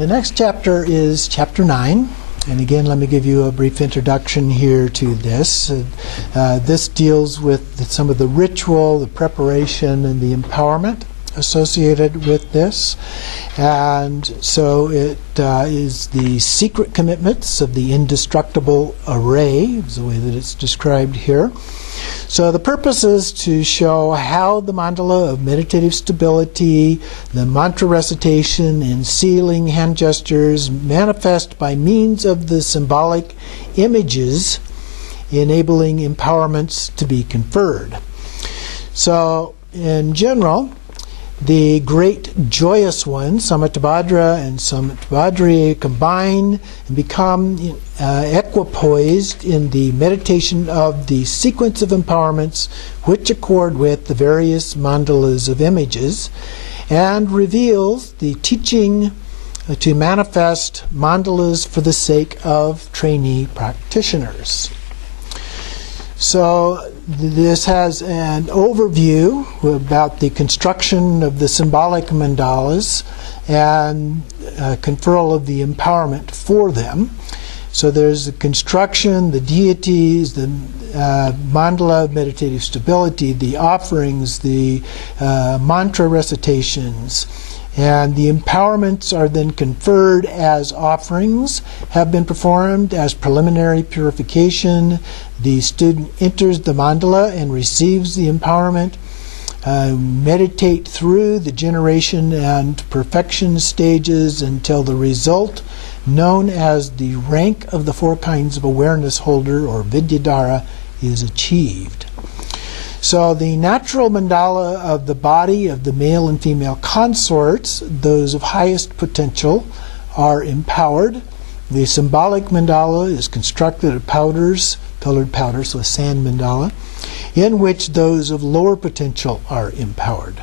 The next chapter is chapter 9. And again, let me give you a brief introduction here to this. This deals with some of the ritual, the preparation, and the empowerment associated with this. And so it is the secret commitments of the indestructible array, is the way that it's described here. So the purpose is to show how the mandala of meditative stability, the mantra recitation, and sealing hand gestures manifest by means of the symbolic images, enabling empowerments to be conferred. So in general, the great joyous ones, Samattabhadra and Samattabhadri, combine and become equipoised in the meditation of the sequence of empowerments which accord with the various mandalas of images, and reveals the teaching to manifest mandalas for the sake of trainee practitioners. So this has an overview about the construction of the symbolic mandalas and conferral of the empowerment for them. So there's the construction, the deities, the mandala of meditative stability, the offerings, the mantra recitations, and the empowerments are then conferred as offerings, have been performed as preliminary purification. The student enters the mandala and receives the empowerment. Meditate through the generation and perfection stages until the result, known as the rank of the four kinds of awareness holder, or Vidyadhara, is achieved. So the natural mandala of the body of the male and female consorts, those of highest potential, are empowered. The symbolic mandala is constructed of powders, colored powder, so a sand mandala, in which those of lower potential are empowered.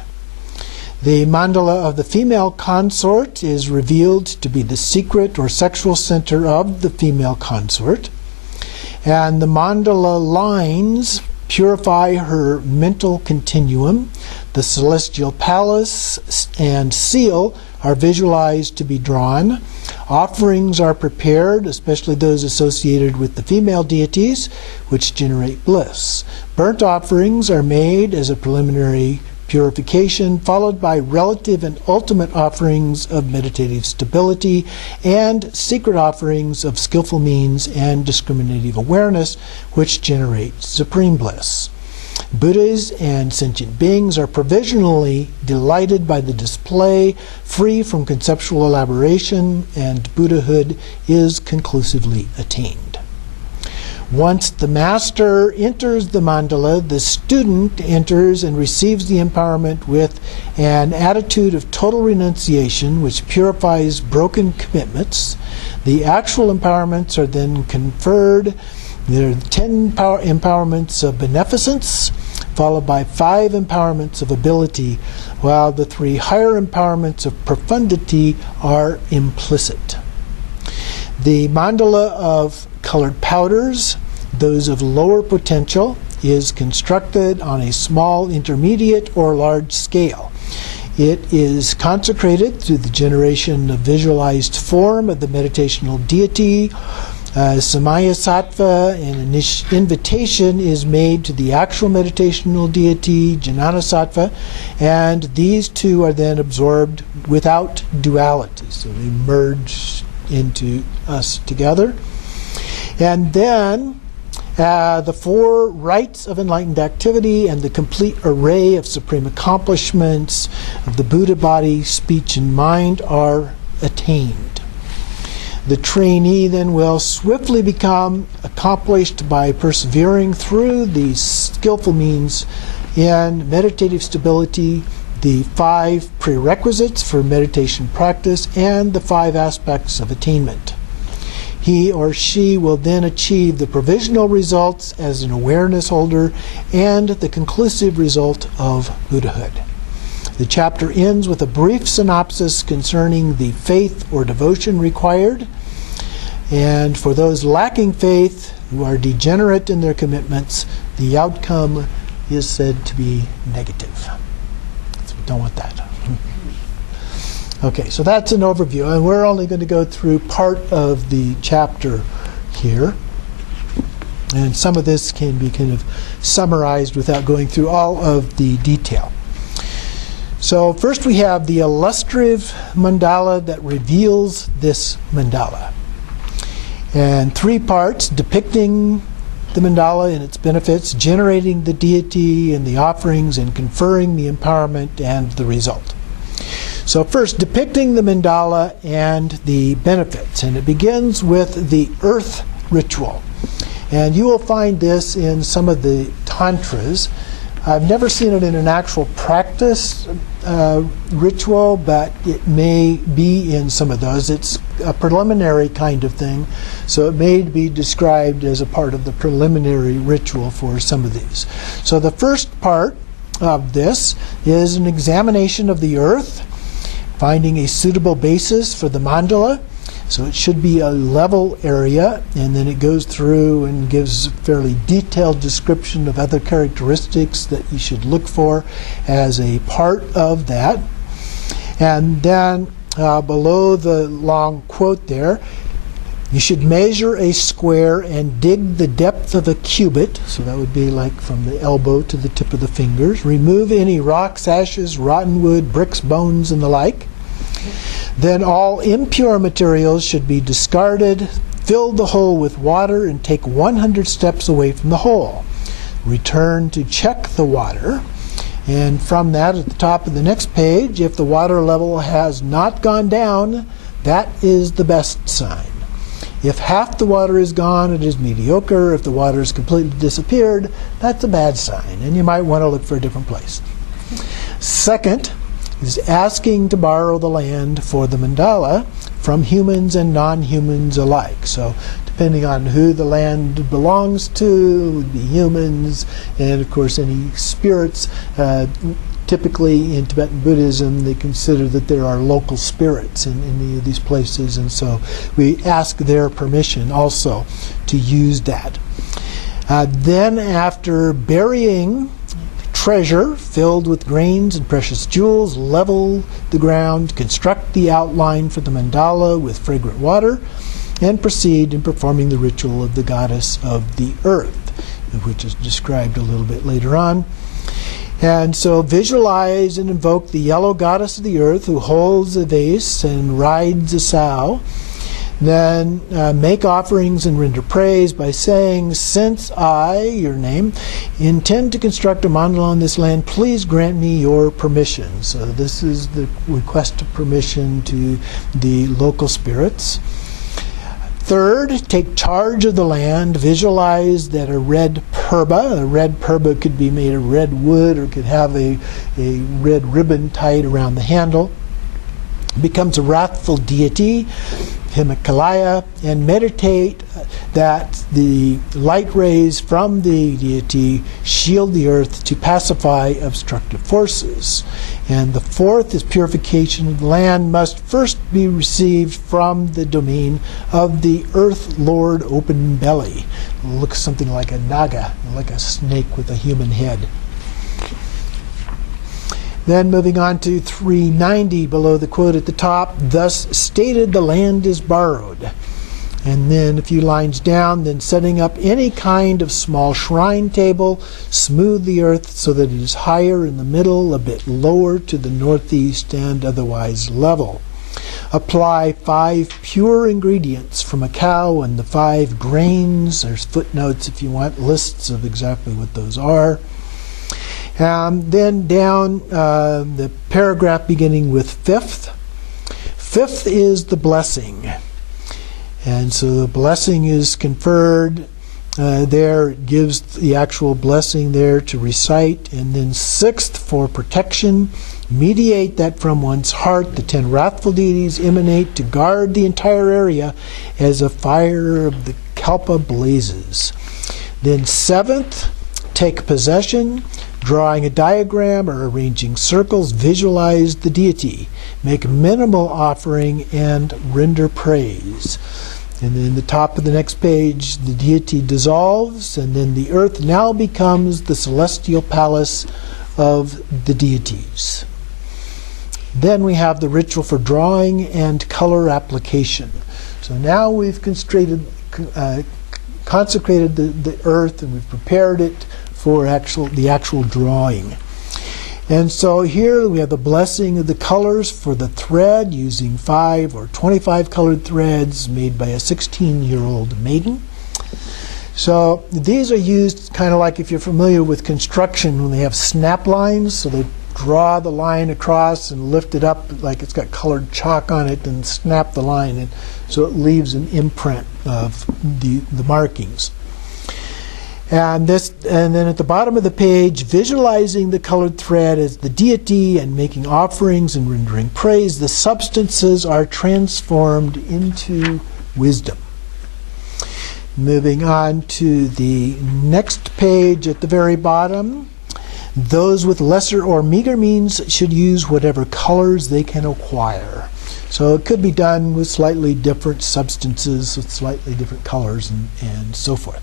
The mandala of the female consort is revealed to be the secret or sexual center of the female consort, and the mandala lines purify her mental continuum. The celestial palace and seal are visualized to be drawn. Offerings are prepared, especially those associated with the female deities, which generate bliss. Burnt offerings are made as a preliminary purification, followed by relative and ultimate offerings of meditative stability and secret offerings of skillful means and discriminative awareness, which generate supreme bliss. Buddhas and sentient beings are provisionally delighted by the display, free from conceptual elaboration, and Buddhahood is conclusively attained. Once the master enters the mandala, the student enters and receives the empowerment with an attitude of total renunciation, which purifies broken commitments. The actual empowerments are then conferred. There are 10 empowerments of beneficence, followed by 5 empowerments of ability, while the 3 higher empowerments of profundity are implicit. The mandala of colored powders, those of lower potential, is constructed on a small, intermediate, or large scale. It is consecrated through the generation of visualized form of the meditational deity. Samaya Sattva, and an invitation is made to the actual meditational deity, Jnana Sattva, and these two are then absorbed without duality. So they merge into us together. And then the 4 rites of enlightened activity and the complete array of supreme accomplishments of the Buddha body, speech, and mind are attained. The trainee then will swiftly become accomplished by persevering through these skillful means in meditative stability, the 5 prerequisites for meditation practice, and the 5 aspects of attainment. He or she will then achieve the provisional results as an awareness holder and the conclusive result of Buddhahood. The chapter ends with a brief synopsis concerning the faith or devotion required. And for those lacking faith, who are degenerate in their commitments, the outcome is said to be negative. So we don't want that. Okay, so that's an overview, and we're only going to go through part of the chapter here. And some of this can be kind of summarized without going through all of the detail. So first we have the illustrative mandala that reveals this mandala. And 3 parts depicting the mandala and its benefits, generating the deity and the offerings, and conferring the empowerment and the result. So first, depicting the mandala and the benefits. And it begins with the earth ritual. And you will find this in some of the tantras. I've never seen it in an actual practice ritual, but it may be in some of those. It's a preliminary kind of thing, so it may be described as a part of the preliminary ritual for some of these. So the first part of this is an examination of the earth, finding a suitable basis for the mandala. So it should be a level area, and then it goes through and gives a fairly detailed description of other characteristics that you should look for as a part of that. And then below the long quote there, you should measure a square and dig the depth of a cubit, so that would be like from the elbow to the tip of the fingers. Remove any rocks, ashes, rotten wood, bricks, bones, and the like. Then all impure materials should be discarded. Fill the hole with water and take 100 steps away from the hole. Return to check the water. And from that, at the top of the next page, if the water level has not gone down, that is the best sign. If half the water is gone, it is mediocre. If the water has completely disappeared, that's a bad sign, and you might want to look for a different place. Second is asking to borrow the land for the mandala from humans and non-humans alike. So depending on who the land belongs to, would be humans, and of course any spirits. Typically in Tibetan Buddhism, they consider that there are local spirits in any of these places, and so we ask their permission also to use that. Then after burying treasure filled with grains and precious jewels, level the ground, construct the outline for the mandala with fragrant water, and proceed in performing the ritual of the goddess of the earth, which is described a little bit later on. And so visualize and invoke the yellow goddess of the earth who holds a vase and rides a sow. Then make offerings and render praise by saying, "Since I," your name, "intend to construct a mandala on this land, please grant me your permission." So this is the request of permission to the local spirits. Third, take charge of the land. Visualize that a red purba could be made of red wood or could have a red ribbon tied around the handle, becomes a wrathful deity, Himakalaya, and meditate that the light rays from the deity shield the earth to pacify obstructive forces. And the fourth is purification of the land must first be received from the domain of the Earth Lord Open Belly. It looks something like a naga, like a snake with a human head. Then moving on to 390 below the quote at the top, thus stated the land is borrowed. And then a few lines down, then setting up any kind of small shrine table, smooth the earth so that it is higher in the middle, a bit lower to the northeast, and otherwise level. Apply 5 pure ingredients from a cow and the 5 grains. There's footnotes if you want lists of exactly what those are. Then down the paragraph beginning with fifth. Fifth is the blessing. And so the blessing is conferred there. It gives the actual blessing there to recite. And then sixth, for protection. Mediate that from one's heart the 10 wrathful deities emanate to guard the entire area as a fire of the kalpa blazes. Then seventh, take possession. Drawing a diagram or arranging circles, visualize the deity. Make a minimal offering and render praise. And then the top of the next page, the deity dissolves, and then the earth now becomes the celestial palace of the deities. Then we have the ritual for drawing and color application. So now we've consecrated the earth, and we've prepared it for the actual drawing. And so here we have the blessing of the colors for the thread, using 5 or 25 colored threads made by a 16-year-old maiden. So these are used kind of like if you're familiar with construction, when they have snap lines. So they draw the line across and lift it up like it's got colored chalk on it and snap the line, and so it leaves an imprint of the markings. And then at the bottom of the page, visualizing the colored thread as the deity and making offerings and rendering praise, the substances are transformed into wisdom. Moving on to the next page at the very bottom. Those with lesser or meager means should use whatever colors they can acquire. So it could be done with slightly different substances, with slightly different colors, and so forth.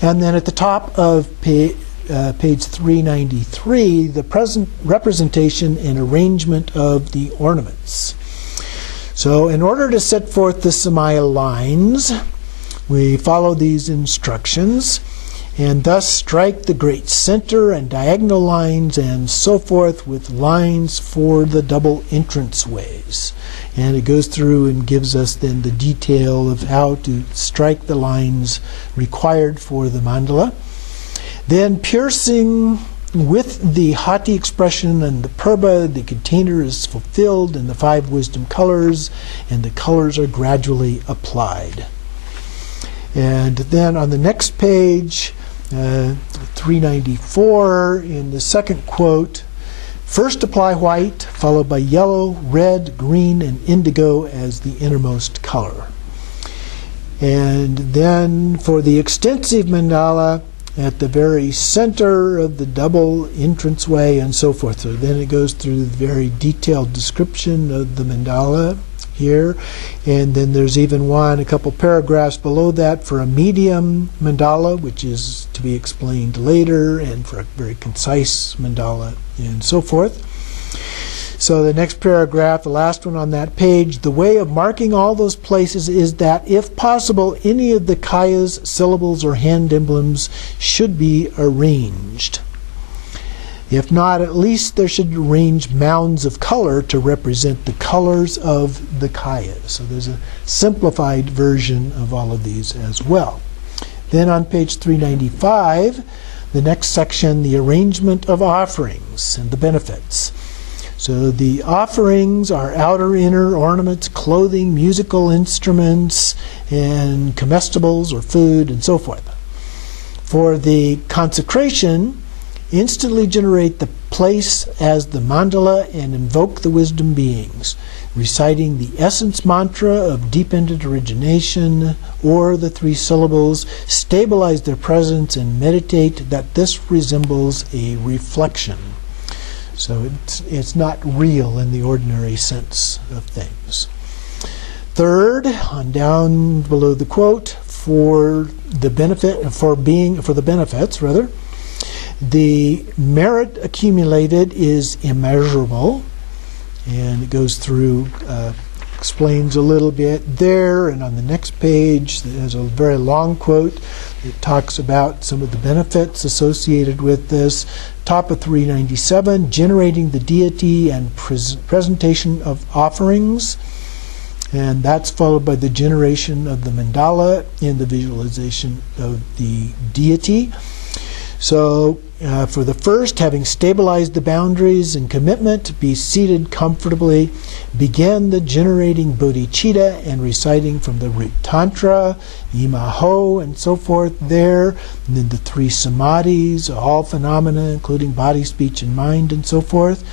And then at the top of page 393, the present representation and arrangement of the ornaments. So in order to set forth the Samaya lines, we follow these instructions, and thus strike the great center and diagonal lines and so forth with lines for the double entrance ways. And it goes through and gives us then the detail of how to strike the lines required for the mandala. Then piercing with the hati expression and the purba, the container is fulfilled in the 5 wisdom colors, and the colors are gradually applied. And then on the next page, 394, in the second quote, first apply white, followed by yellow, red, green, and indigo as the innermost color. And then for the extensive mandala, at the very center of the double entranceway and so forth. So then it goes through the very detailed description of the mandala here. And then there's even one, a couple paragraphs below that, for a medium mandala, which is to be explained later, and for a very concise mandala, and so forth. So the next paragraph, the last one on that page, the way of marking all those places is that, if possible, any of the kaya's syllables or hand emblems should be arranged. If not, at least there should be arranged mounds of color to represent the colors of the kaya. So there's a simplified version of all of these as well. Then on page 395, the next section, the arrangement of offerings and the benefits. So the offerings are outer, inner ornaments, clothing, musical instruments, and comestibles or food, and so forth. For the consecration, instantly generate the place as the mandala and invoke the wisdom beings, reciting the essence mantra of dependent origination or the 3 syllables, stabilize their presence and meditate that this resembles a reflection. So it's not real in the ordinary sense of things. Third, on down below the quote, for the benefits, the merit accumulated is immeasurable, and it goes through, explains a little bit there, and on the next page there's a very long quote. It talks about some of the benefits associated with this. Top of 397, generating the deity and presentation of offerings. And that's followed by the generation of the mandala and the visualization of the deity. So for the first, having stabilized the boundaries and commitment, be seated comfortably, begin the generating bodhicitta and reciting from the root tantra, imaho, and so forth there, and then the 3 samadhis, all phenomena, including body, speech, and mind, and so forth.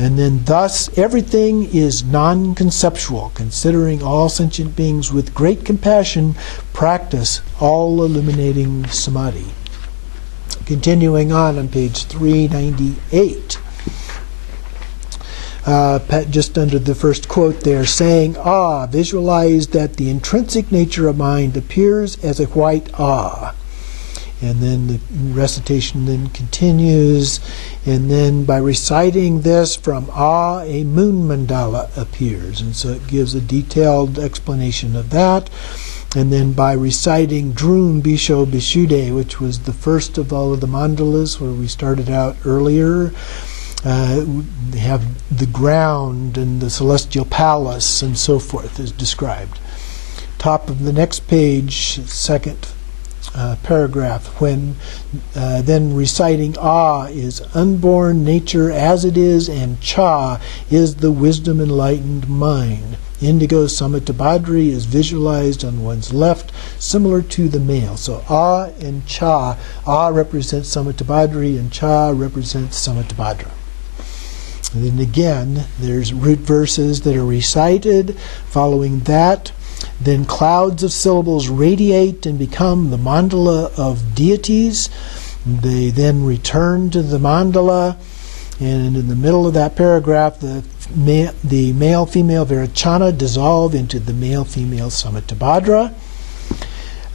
And then thus everything is non-conceptual, considering all sentient beings with great compassion, practice all illuminating samadhi. Continuing on page 398, just under the first quote there, saying, visualize that the intrinsic nature of mind appears as a white And then the recitation then continues, and then by reciting this from a moon mandala appears, and so it gives a detailed explanation of that. And then by reciting Drum Bisho Bishude, which was the first of all of the mandalas where we started out earlier, they have the ground and the celestial palace and so forth is described. Top of the next page, second paragraph, when then reciting is unborn nature as it is, and Cha is the wisdom enlightened mind. Indigo Samattabhadri is visualized on one's left, similar to the male. So and Cha, represents Samattabhadri and Cha represents Samattabhadra. And then again, there's root verses that are recited. Following that, then clouds of syllables radiate and become the mandala of deities. They then return to the mandala, and in the middle of that paragraph, the male-female Virachana dissolve into the male-female Samattabhadra.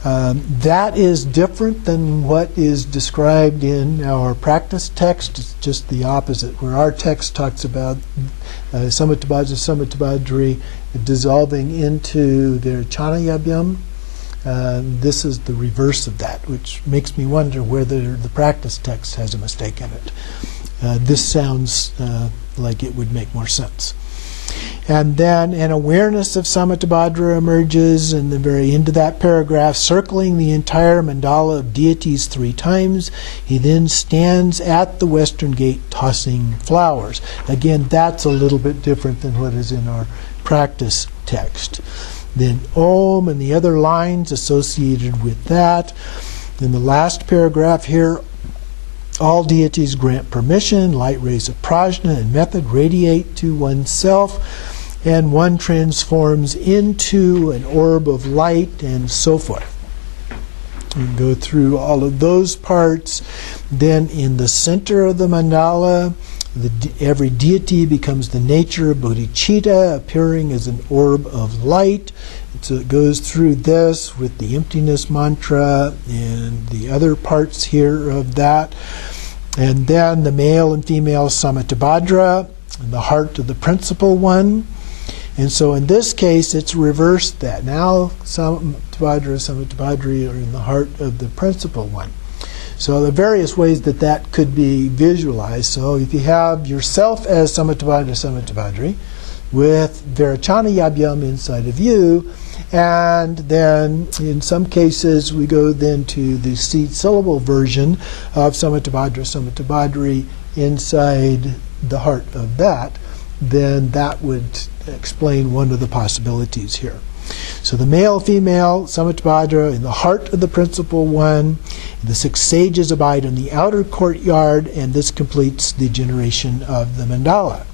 That is different than what is described in our practice text. It's just the opposite, where our text talks about Samattabhadri dissolving into Virachana Yabhyam. This is the reverse of that, which makes me wonder whether the practice text has a mistake in it. This sounds like it would make more sense. And then an awareness of Samattabhadra emerges in the very end of that paragraph, circling the entire mandala of deities 3 times. He then stands at the western gate tossing flowers. Again, that's a little bit different than what is in our practice text. Then Om and the other lines associated with that. In the last paragraph here, all deities grant permission, light rays of prajna and method radiate to oneself, and one transforms into an orb of light, and so forth. We go through all of those parts. Then in the center of the mandala, every deity becomes the nature of bodhicitta, appearing as an orb of light. So it goes through this with the emptiness mantra and the other parts here of that. And then the male and female Samattabhadra, the heart of the principal one. And so in this case, it's reversed that. Now Samattabhadri are in the heart of the principal one. So there are various ways that that could be visualized. So if you have yourself as Samattabhadri with Virachana Yabhyam inside of you, and then in some cases we go then to the seed syllable version of Samattabhadri inside the heart of that, then that would explain one of the possibilities here. So the male-female Samattabhadra in the heart of the principal one, the 6 sages abide in the outer courtyard, and this completes the generation of the mandala.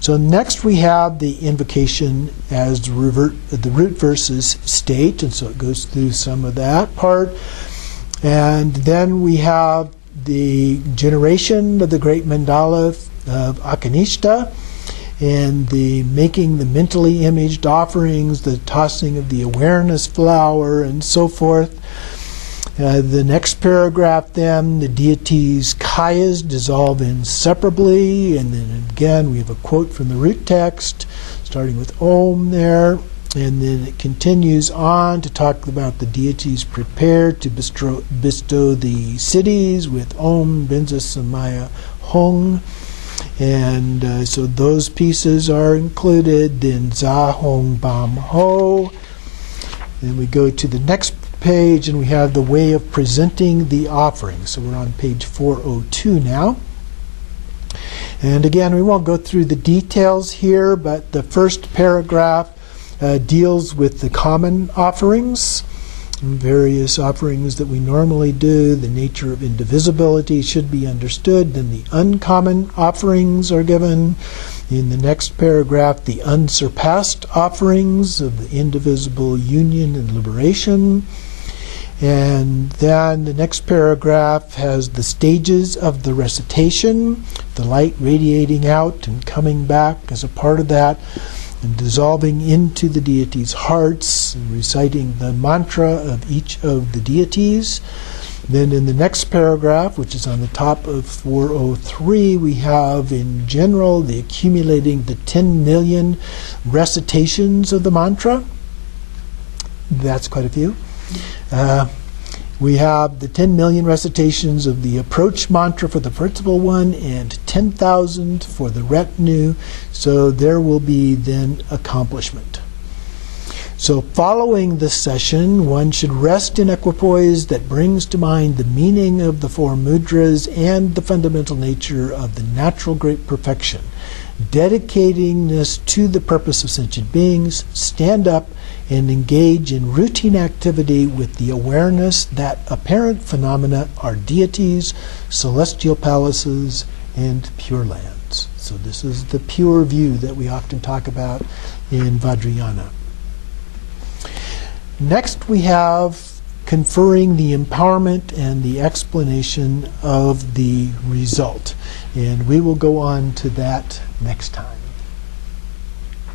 So next we have the invocation as the root verses state, and so it goes through some of that part. And then we have the generation of the great mandala of Akanishta, and the making the mentally imaged offerings, the tossing of the awareness flower, and so forth. The next paragraph then, the deities' kayas dissolve inseparably, and then again we have a quote from the root text, starting with Om there, and then it continues on to talk about the deities prepared to bestow the cities with Om Benza Samaya Hong. And so those pieces are included. Then Za Hong Bam Ho. Then we go to the next page and we have the way of presenting the offering. So we're on page 402 now. And again, we won't go through the details here, but the first paragraph deals with the common offerings, various offerings that we normally do. The nature of indivisibility should be understood. Then the uncommon offerings are given. In the next paragraph, the unsurpassed offerings of the indivisible union and liberation. And then the next paragraph has the stages of the recitation, the light radiating out and coming back as a part of that, and dissolving into the deities' hearts, and reciting the mantra of each of the deities. Then in the next paragraph, which is on the top of 403, we have in general the accumulating the 10 million recitations of the mantra. That's quite a few. We have the 10 million recitations of the approach mantra for the principal one and 10,000 for the retinue. So there will be then accomplishment. So following this session, one should rest in equipoise that brings to mind the meaning of the four mudras and the fundamental nature of the natural great perfection. Dedicating this to the purpose of sentient beings, stand up and engage in routine activity with the awareness that apparent phenomena are deities, celestial palaces, and pure lands. So this is the pure view that we often talk about in Vajrayana. Next we have conferring the empowerment and the explanation of the result. And we will go on to that next time.